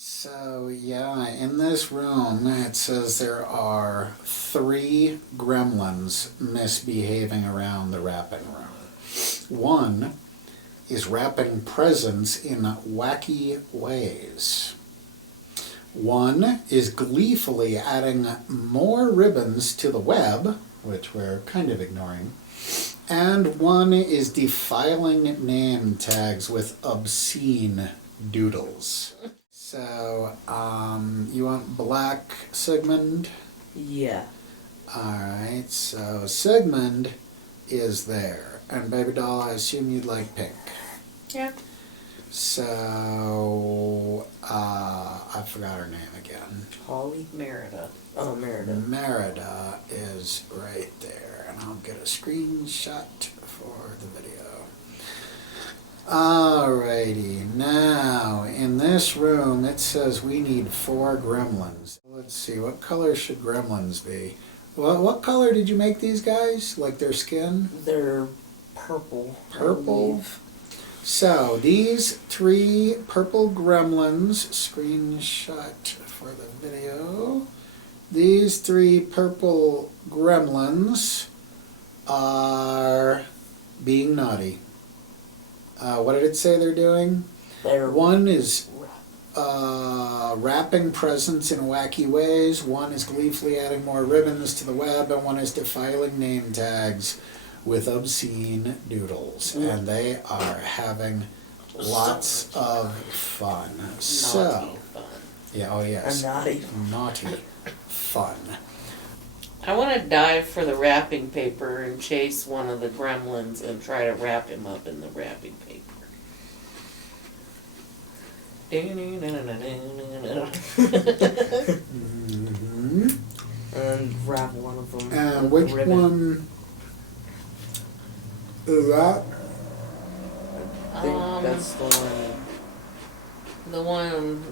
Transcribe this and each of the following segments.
So yeah, in this room it says there are 3 gremlins misbehaving around the wrapping room. One is wrapping presents in wacky ways. One is gleefully adding more ribbons to the web, which we're kind of ignoring. And one is defiling name tags with obscene doodles. So, you want black, Sigmund? Yeah. Alright, so Sigmund is there. And Baby Doll, I assume you'd like pink. Yeah. So, I forgot her name again. Holly? Merida. Oh, Merida. Merida is right there. And I'll get a screenshot for the video. Alrighty, now in this room it says we need 4 gremlins. Let's see, what color should gremlins be? Well, what color did you make these guys? Like their skin? They're purple. Purple? So these 3 purple gremlins, screenshot for the video. These 3 purple gremlins are being naughty. What did it say they're doing? One is wrapping presents in wacky ways, one is gleefully adding more ribbons to the web, and one is defiling name tags with obscene doodles. And they are having lots of fun. Naughty fun. Yeah, oh yes. Naughty fun. I want to dive for the wrapping paper and chase one of the gremlins and try to wrap him up in the wrapping paper. Mm-hmm. And wrap one of them. And which one is that? I think that's the one. The one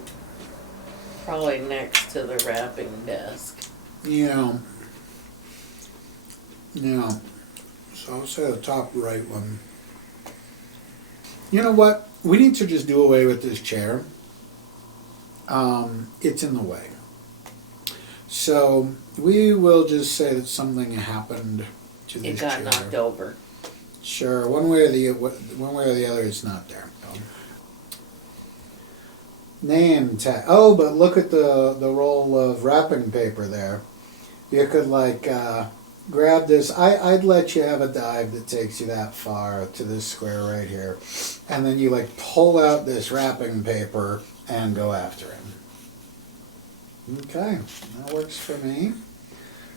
probably next to the wrapping desk. Yeah. Yeah. So I'll say the top right one. You know what? We need to just do away with this chair. It's in the way. So we will just say that something happened to this chair. It got knocked over. Sure. One way or the other, it's not there. Name tag. Oh, but look at the roll of wrapping paper there. You could like grab this. I'd let you have a dive that takes you that far to this square right here, and then you like pull out this wrapping paper and go after him. Okay, that works for me.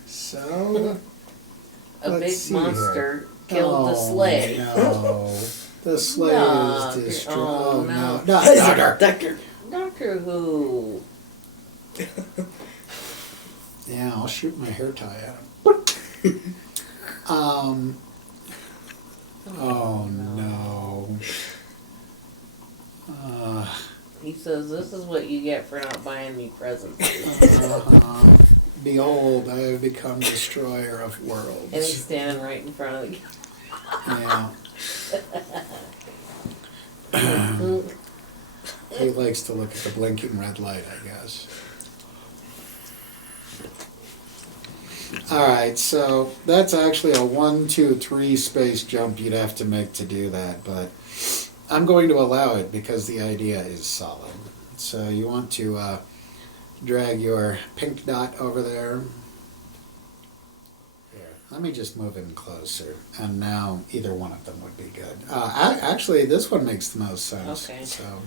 So A let's big see monster here. killed the sleigh. No, the sleigh No, is destroyed. oh, no, no. not Doctor. Doctor Who. Yeah, I'll shoot my hair tie at him. Oh no. He says, "This is what you get for not buying me presents." Behold, I have become destroyer of worlds. And he's standing right in front of the Yeah. He likes to look at the blinking red light, I guess. Alright, so that's actually a 1, 2, 3 space jump you'd have to make to do that, but I'm going to allow it because the idea is solid. So you want to drag your pink dot over there. Here, let me just move in closer, and now either one of them would be good. Actually, this one makes the most sense. Okay. So,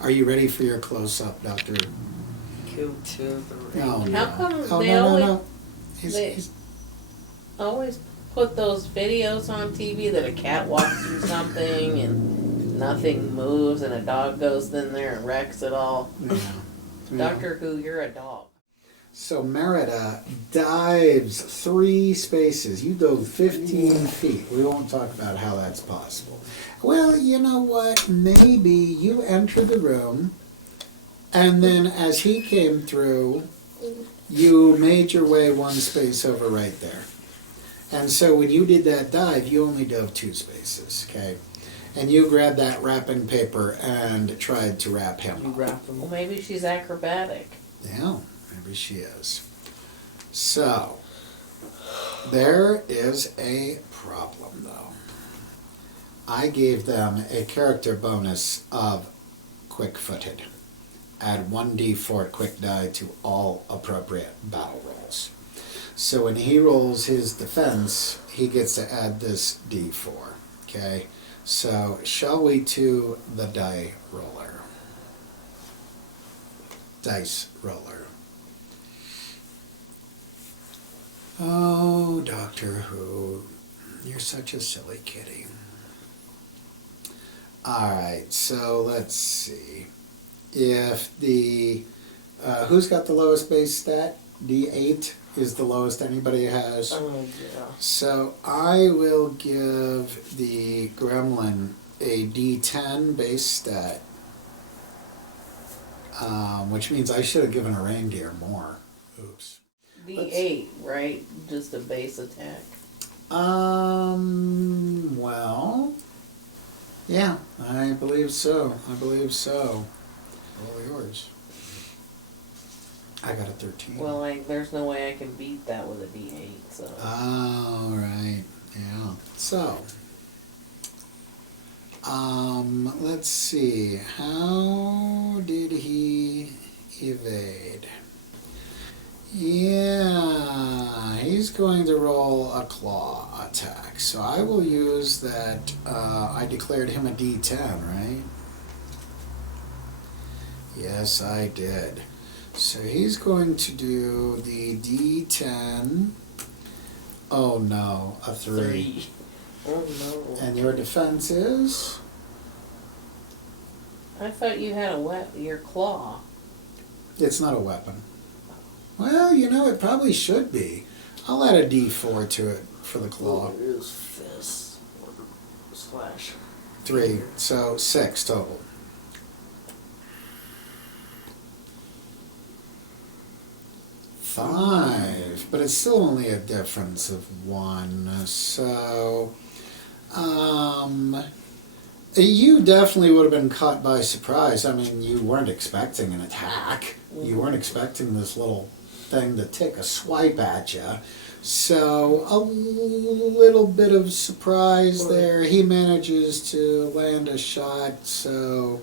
are you ready for your close-up, Doctor? 2, 2, 3. Oh, no. How come Oh, they no, always no, no. they- always put those videos on TV that a cat walks through something and nothing moves and a dog goes in there and wrecks it all? Yeah. Doctor Who, you're a dog. So Merida dives 3 spaces. You dove 15 feet. We won't talk about how that's possible. Well, you know what? Maybe you entered the room, and then as he came through, you made your way 1 space over right there. And so when you did that dive, you only dove 2 spaces, okay? and you grabbed that wrapping paper and tried to wrap him You up. wrap them. Well, maybe she's acrobatic. Yeah, maybe she is. So, there is a problem though. I gave them a character bonus of quick-footed. Add 1d4 quick die to all appropriate battle rolls. So when he rolls his defense, he gets to add this d4. Okay? So shall we to the dice roller? Oh, Doctor Who, you're such a silly kitty. Alright, so let's see. If the, who's got the lowest base stat? D8 is the lowest anybody has. Oh, yeah. So I will give the gremlin a D10 base stat, which means I should have given a reindeer more. Oops. D8, right? Just a base attack. Well, yeah, I believe so. All yours. I got a 13. Well, there's no way I can beat that with a D8, so. Oh, right. Yeah. So, let's see. How did he evade? Yeah, he's going to roll a claw attack. So I will use that. I declared him a D10, right? Yes, I did. So he's going to do the D10. Oh no, a 3. Oh no. And your defense is? I thought you had your claw. It's not a weapon. Well, you know, it probably should be. I'll add a D4 to it for the claw. It is fist. Slash. 3, so 6 total. 5, but it's still only a difference of 1. So, you definitely would have been caught by surprise. I mean, you weren't expecting an attack. You weren't expecting this little thing to take a swipe at you. So, a little bit of surprise there. He manages to land a shot, so...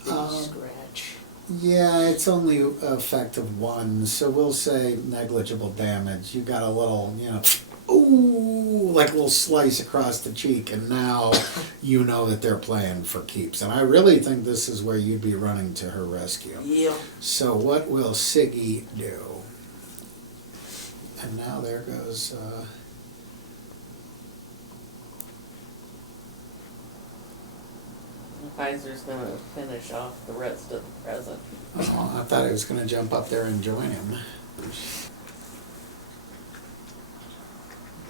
Scratch. Yeah, it's only effect of 1, so we'll say negligible damage. You got a little, ooh, like a little slice across the cheek, and now you know that they're playing for keeps. And I really think this is where you'd be running to her rescue. Yeah. So what will Siggy do? And now there goes... Kaiser's gonna finish off the rest of the present. Oh, I thought I was going to jump up there and join him.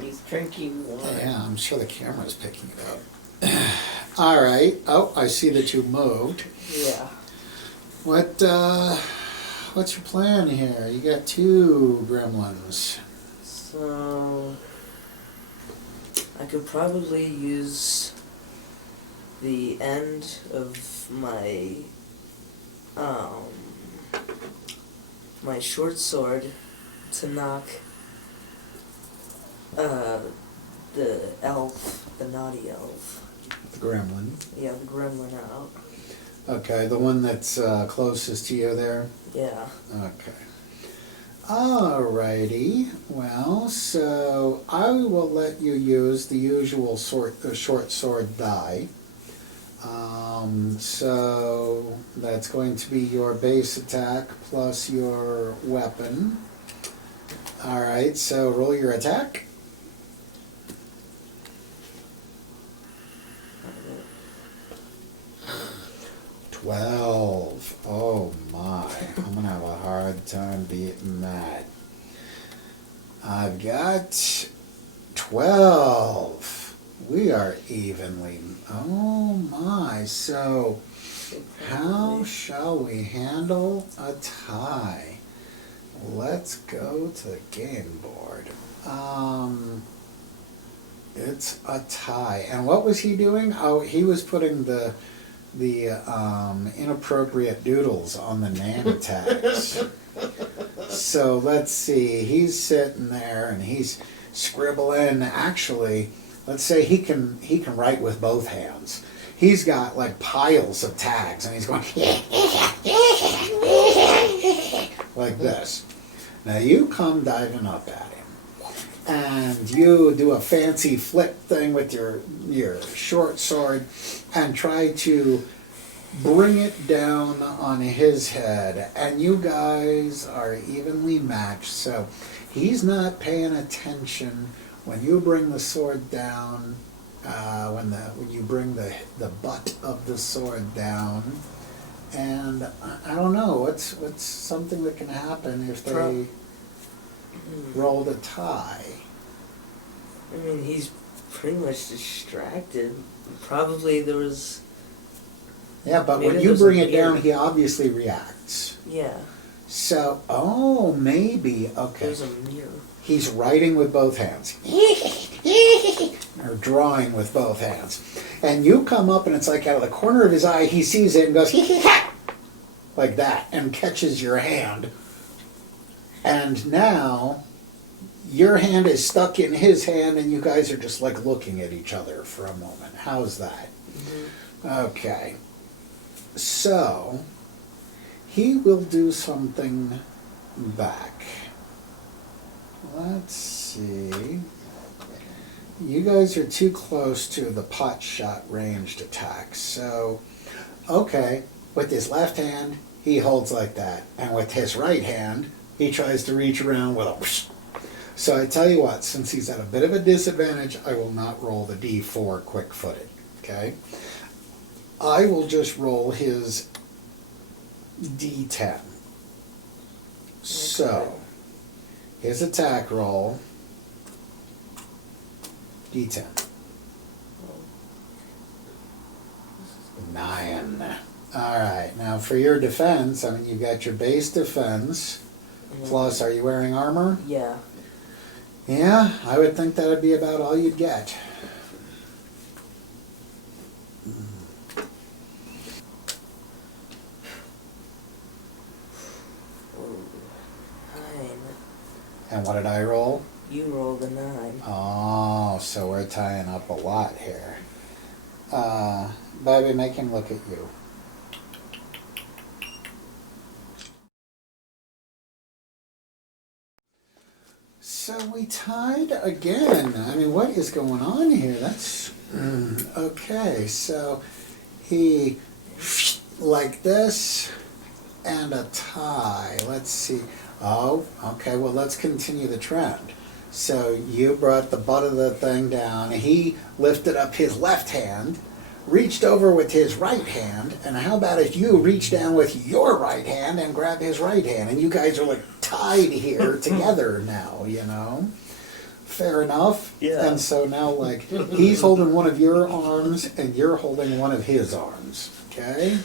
He's drinking water. Yeah, I'm sure the camera's picking it up. All right. Oh, I see that you moved. Yeah. What's your plan here? You got 2 gremlins. So I could probably use the end of my my short sword to knock the elf, the naughty elf. The gremlin. Yeah, the gremlin out. Okay, the one that's closest to you there? Yeah. Okay. Alrighty. Well, so I will let you use the usual short sword die. So that's going to be your base attack plus your weapon. Alright, so roll your attack. $12. Oh my. I'm gonna have a hard time beating that. I've got 12. We are evenly. Oh my. So, how shall we handle a tie? Let's go to the game board. It's It's a tie. And what was he doing? Oh, he was putting the inappropriate doodles on the name tags. So let's see. He's sitting there and he's scribbling. Actually, let's say he can write with both hands. He's got like piles of tags and he's going like this. Now you come diving up at him and you do a fancy flip thing with your short sword and try to bring it down on his head, and you guys are evenly matched. So he's not paying attention when you bring the sword down. When you bring the butt of the sword down, and I don't know what's something that can happen if they rolled a tie. I mean, he's pretty much distracted. Probably there was. Yeah, but Maybe when you there's bring a it down, mirror. he obviously reacts. Yeah. So, maybe, okay. There's a mirror. He's writing with both hands. Or drawing with both hands. And you come up and it's like out of the corner of his eye, he sees it and goes, like that, and catches your hand. And now, your hand is stuck in his hand and you guys are just like looking at each other for a moment. How's that? Mm-hmm. Okay. So, he will do something back. Let's see. You guys are too close to the pot shot ranged attack. So, okay, with his left hand, he holds like that. And with his right hand, he tries to reach around with a whoosh. So I tell you what, since he's at a bit of a disadvantage, I will not roll the D4 quick-footed, okay? I will just roll his D10. So, his attack roll, D10. 9. Alright, now for your defense, I mean, you got your base defense, plus, are you wearing armor? Yeah. Yeah, I would think that would be about all you'd get. Ooh, 9. And what did I roll? You rolled a 9. Oh, so we're tying up a lot here. Baby, make him look at you. So we tied again. I mean, what is going on here? That's okay. So he like this and a tie. Let's see. Oh, okay. Well, let's continue the trend. So you brought the butt of the thing down. He lifted up his left hand, reached over with his right hand, and how about if you reach down with your right hand and grab his right hand, and you guys are like tied here together now, you know? Fair enough? Yeah. And so now, like, he's holding one of your arms and you're holding one of his arms, okay?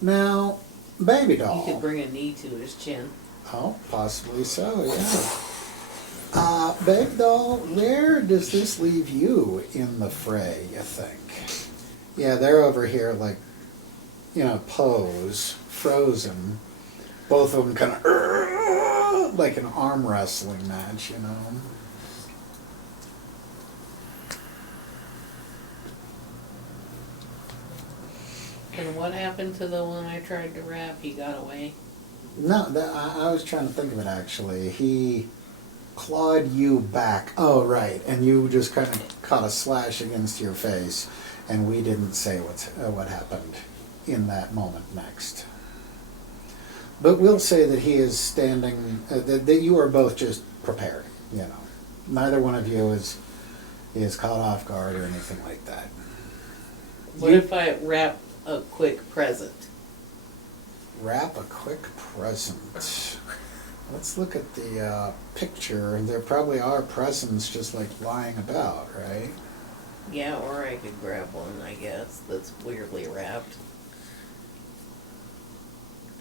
Now, baby doll. You could bring a knee to his chin. Oh, possibly so, yeah. Baby doll, where does this leave you in the fray, you think? Yeah, they're over here like, you know, pose, frozen. Both of them kind of like an arm wrestling match, you know. And what happened to the one I tried to wrap? He got away. No, I was trying to think of it actually. He clawed you back. Oh, right. And you just kind of caught a slash against your face. And we didn't say what happened in that moment next. But we'll say that he is standing, that you are both just prepared, you know. Neither one of you is caught off guard or anything like that. What if I wrap a quick present? Wrap a quick present. Let's look at the picture. There probably are presents just like lying about, right? Yeah, or I could grab one, I guess, that's weirdly wrapped.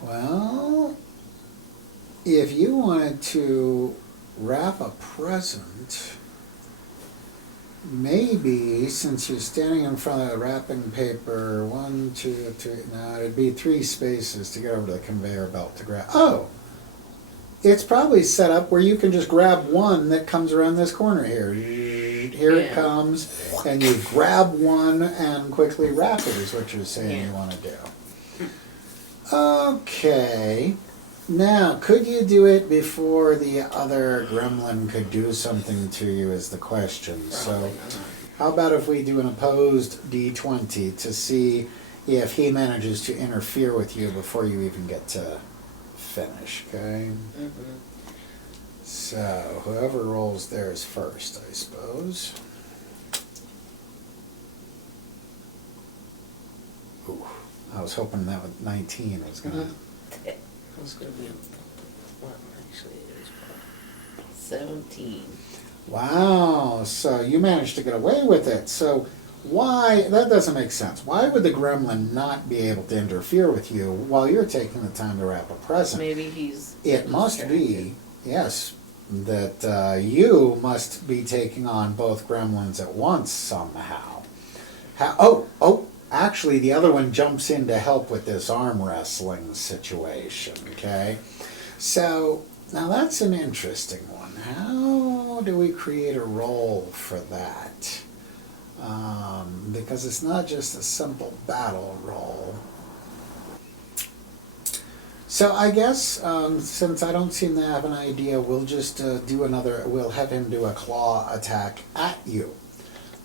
Well, if you wanted to wrap a present, maybe since you're standing in front of the wrapping paper, 1, 2, 3, no, it'd be 3 spaces to get over to the conveyor belt to grab. Oh, it's probably set up where you can just grab one that comes around this corner here. Here it comes, and you grab one and quickly wrap it is what you're saying you want to do. Okay. Now, could you do it before the other gremlin could do something to you is the question. So, how about if we do an opposed D20 to see if he manages to interfere with you before you even get to finish, okay? Mm-hmm. So, whoever rolls theirs first, I suppose. Ooh, I was hoping that with 19 was going to... It's going to be, well, actually, it is 17. Wow, so you managed to get away with it. So why, that doesn't make sense. Why would the gremlin not be able to interfere with you while you're taking the time to wrap a present? Maybe he's... It must be, yes, that you must be taking on both gremlins at once somehow. Actually, the other one jumps in to help with this arm wrestling situation, okay? So, now that's an interesting one. How do we create a role for that? Because it's not just a simple battle role. So I guess, since I don't seem to have an idea, we'll just we'll have him do a claw attack at you.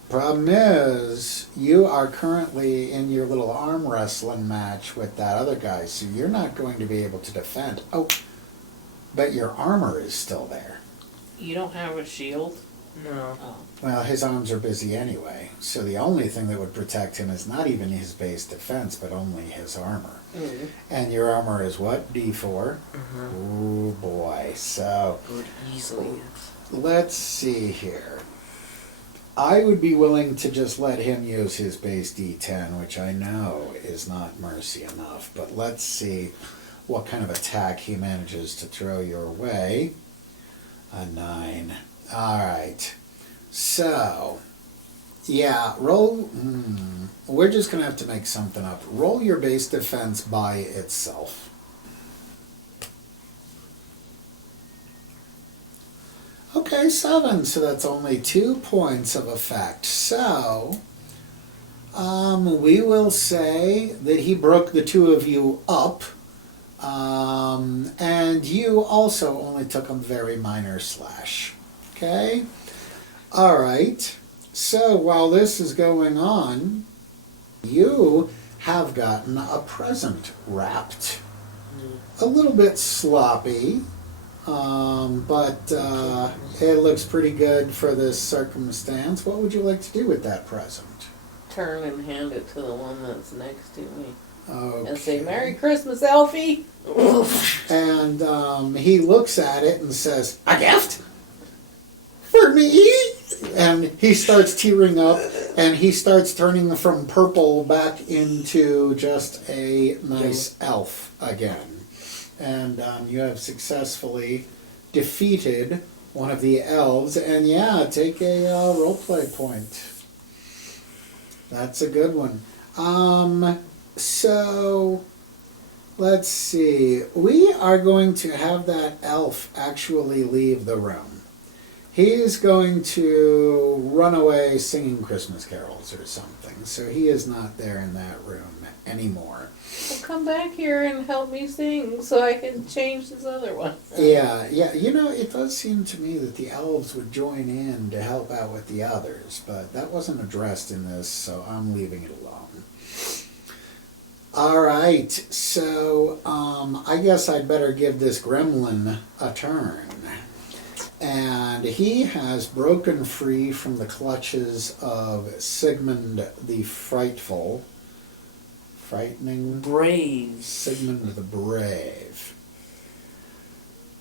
Problem is, you are currently in your little arm wrestling match with that other guy, so you're not going to be able to defend. Oh, but your armor is still there. You don't have a shield? No. Oh. Well, his arms are busy anyway, so the only thing that would protect him is not even his base defense, but only his armor. Mm-hmm. And your armor is what? D4? Uh-huh. Ooh, boy. So, Good, easily. let's see here. I would be willing to just let him use his base D10, which I know is not mercy enough, but let's see what kind of attack he manages to throw your way. A 9. Alright. So, yeah, roll... we're just going to have to make something up. Roll your base defense by itself. Okay, 7, so that's only 2 points of effect. So, we will say that he broke the two of you up, and you also only took a very minor slash. Okay? Alright, so while this is going on, you have gotten a present wrapped. A little bit sloppy. But it looks pretty good for this circumstance. What would you like to do with that present? Turn and hand it to the one that's next to me. Okay. And say, Merry Christmas, Elfie! And he looks at it and says, a gift? For me? And he starts tearing up, and he starts turning from purple back into just a nice elf again. And you have successfully defeated one of the elves. And yeah, take a roleplay point. That's a good one. So, let's see. We are going to have that elf actually leave the room. He's going to run away singing Christmas carols or something. So he is not there in that room anymore. Well, come back here and help me sing so I can change this other one. Yeah. You know, it does seem to me that the elves would join in to help out with the others, but that wasn't addressed in this, so I'm leaving it alone. All right, so I guess I'd better give this gremlin a turn. And he has broken free from the clutches of Sigmund the Frightful. Frightening? Brave. Sigmund the Brave.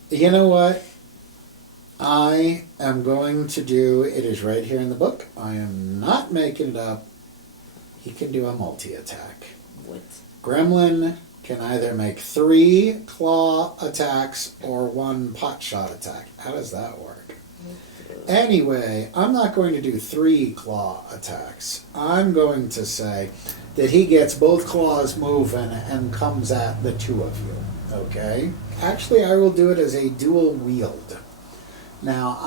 You know what? I am going to do, it is right here in the book, I am not making it up. He can do a multi-attack. What? Gremlin can either make 3 claw attacks or 1 pot shot attack. How does that work? Anyway, I'm not going to do 3 claw attacks. I'm going to say that he gets both claws moving and comes at the 2 of you. Okay? Actually, I will do it as a dual wield. Now,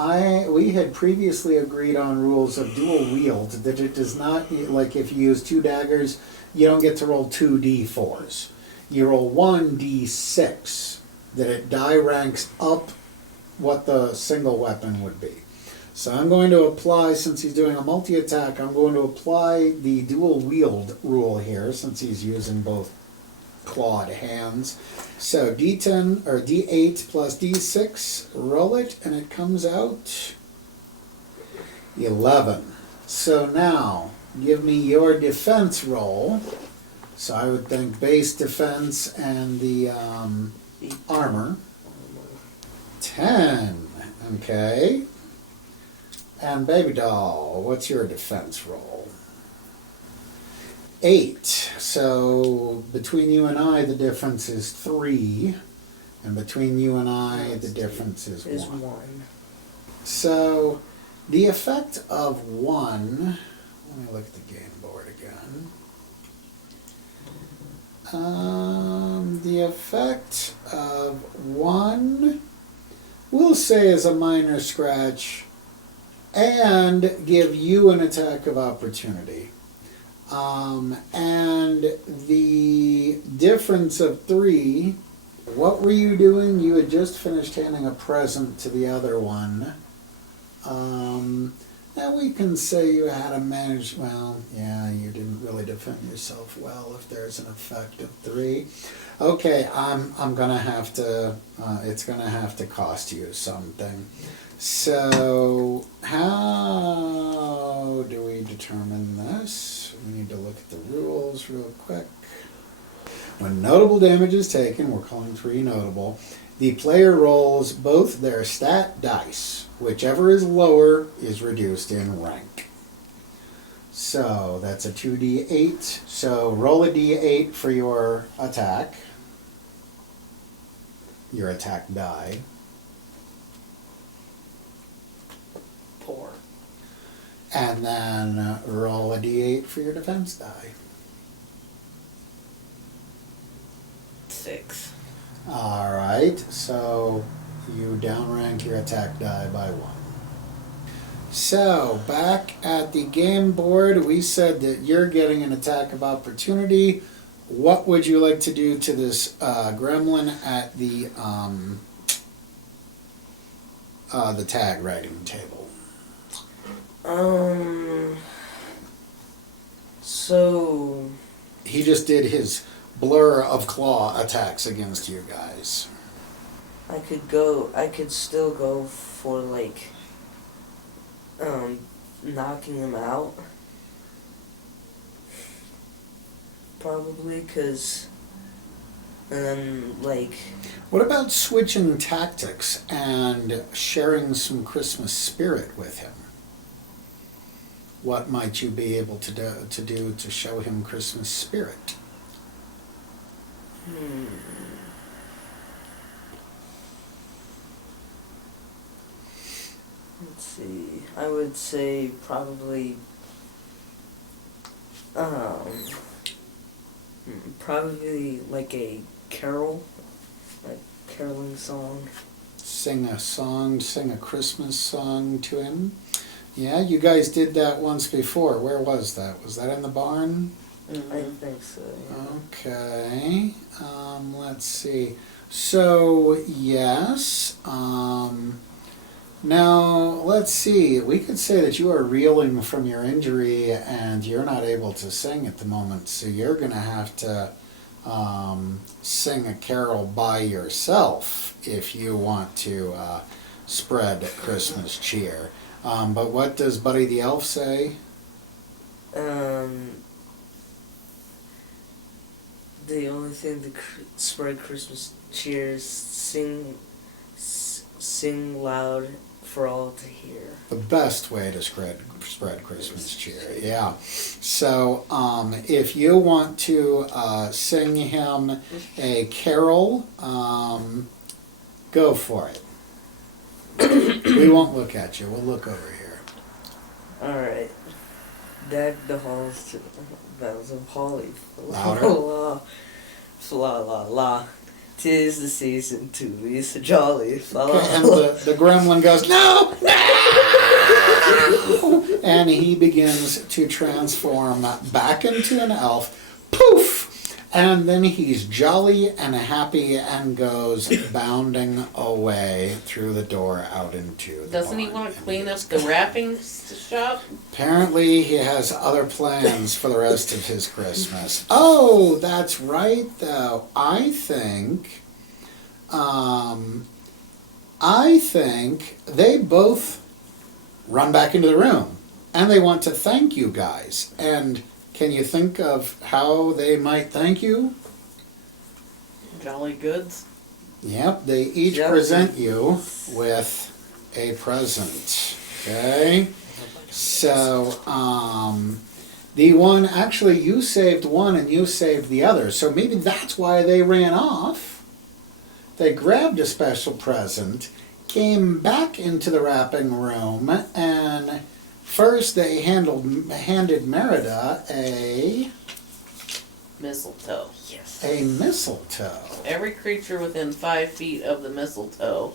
we had previously agreed on rules of dual wield that it does not, like if you use 2 daggers, you don't get to roll 2 d4s. You roll 1 d6, that it die ranks up what the single weapon would be. So I'm going to apply, since he's doing a multi-attack, I'm going to apply the dual wield rule here, since he's using both clawed hands. So D10 or D8 plus D6, roll it, and it comes out 11. So now, give me your defense roll. So I would think base defense and the armor. 10. Okay. And baby doll, what's your defense roll? 8. So between you and I, the difference is 3. And between you and I, the difference is 1. So the effect of 1, let me look at the game board again. The effect of 1, we'll say is a minor scratch and give you an attack of opportunity. And the difference of 3, what were you doing? You had just finished handing a present to the other one. And we can say you had a managed, well, yeah, you didn't really defend yourself well if there's an effect of 3. Okay, I'm gonna have to, it's gonna have to cost you something. So, how do we determine this? We need to look at the rules real quick. When notable damage is taken, we're calling 3 notable, the player rolls both their stat dice. Whichever is lower is reduced in rank. So that's a 2d8. So roll a d8 for your attack. Your attack die. 4. And then roll a d8 for your defense die. 6. All right, so you downrank your attack die by 1. So, back at the game board, we said that you're getting an attack of opportunity. What would you like to do to this gremlin at the tag writing table? So He just did his blur of claw attacks against you guys. I could still go for like knocking him out. Probably, cause and then like. What about switching tactics and sharing some Christmas spirit with him? What might you be able to do to show him Christmas spirit? Let's see. I would say probably probably like a carol, like caroling song. Sing a Christmas song to him. Yeah, you guys did that once before. Where was that? Was that in the barn? Mm-hmm. I think so, yeah. Okay. Let's see. So, yes. Now, let's see. We could say that you are reeling from your injury and you're not able to sing at the moment. So you're going to have to sing a carol by yourself if you want to spread Christmas cheer. But what does Buddy the Elf say? The only thing to spread Christmas cheer is sing loud for all to hear. The best way to spread Christmas cheer, yeah. So if you want to sing him a carol, go for it. We won't look at you. We'll look over here. Alright. Deck the halls to bells of holly. Louder. La, la, la, la. 'Tis the season to be so jolly. La, la, Okay, and la. the gremlin goes, no, no! And he begins to transform back into an elf. Poof! And then he's jolly and happy and goes bounding away through the door out into the Doesn't he barn. want to clean up the wrapping shop? Apparently he has other plans for the rest of his Christmas. Oh, that's right though. I think they both run back into the room and they want to thank you guys. And can you think of how they might thank you? Jolly goods. Yep, they each Yep. present you with a present. Okay? So, the one, actually you saved one and you saved the other. So maybe that's why they ran off. They grabbed a special present, came back into the wrapping room, and first they handed Merida a Mistletoe. Yes. mistletoe. Every creature within 5 feet of the mistletoe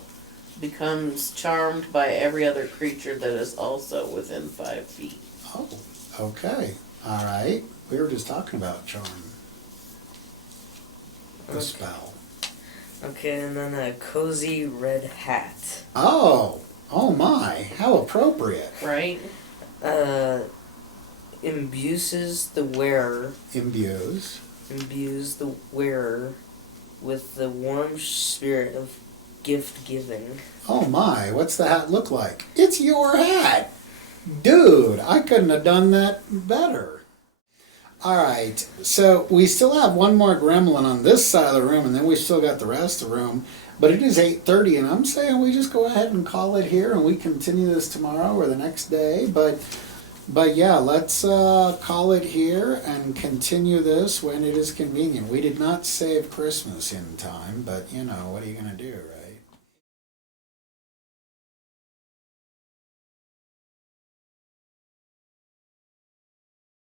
becomes charmed by every other creature that is also within 5 feet. Oh, okay. All right. We were just talking about charm. The Okay. spell. Okay, and then a cozy red hat. Oh my, how appropriate. Right? Imbues the wearer Imbues. with the warm spirit of gift giving. Oh my, what's the hat look like? It's your hat! Dude, I couldn't have done that better. Alright, so we still have one more gremlin on this side of the room, and then we still got the rest of the room. But it is 8:30, and I'm saying we just go ahead and call it here, and we continue this tomorrow or the next day. But yeah, let's call it here and continue this when it is convenient. We did not save Christmas in time, but you know, what are you going to do, right?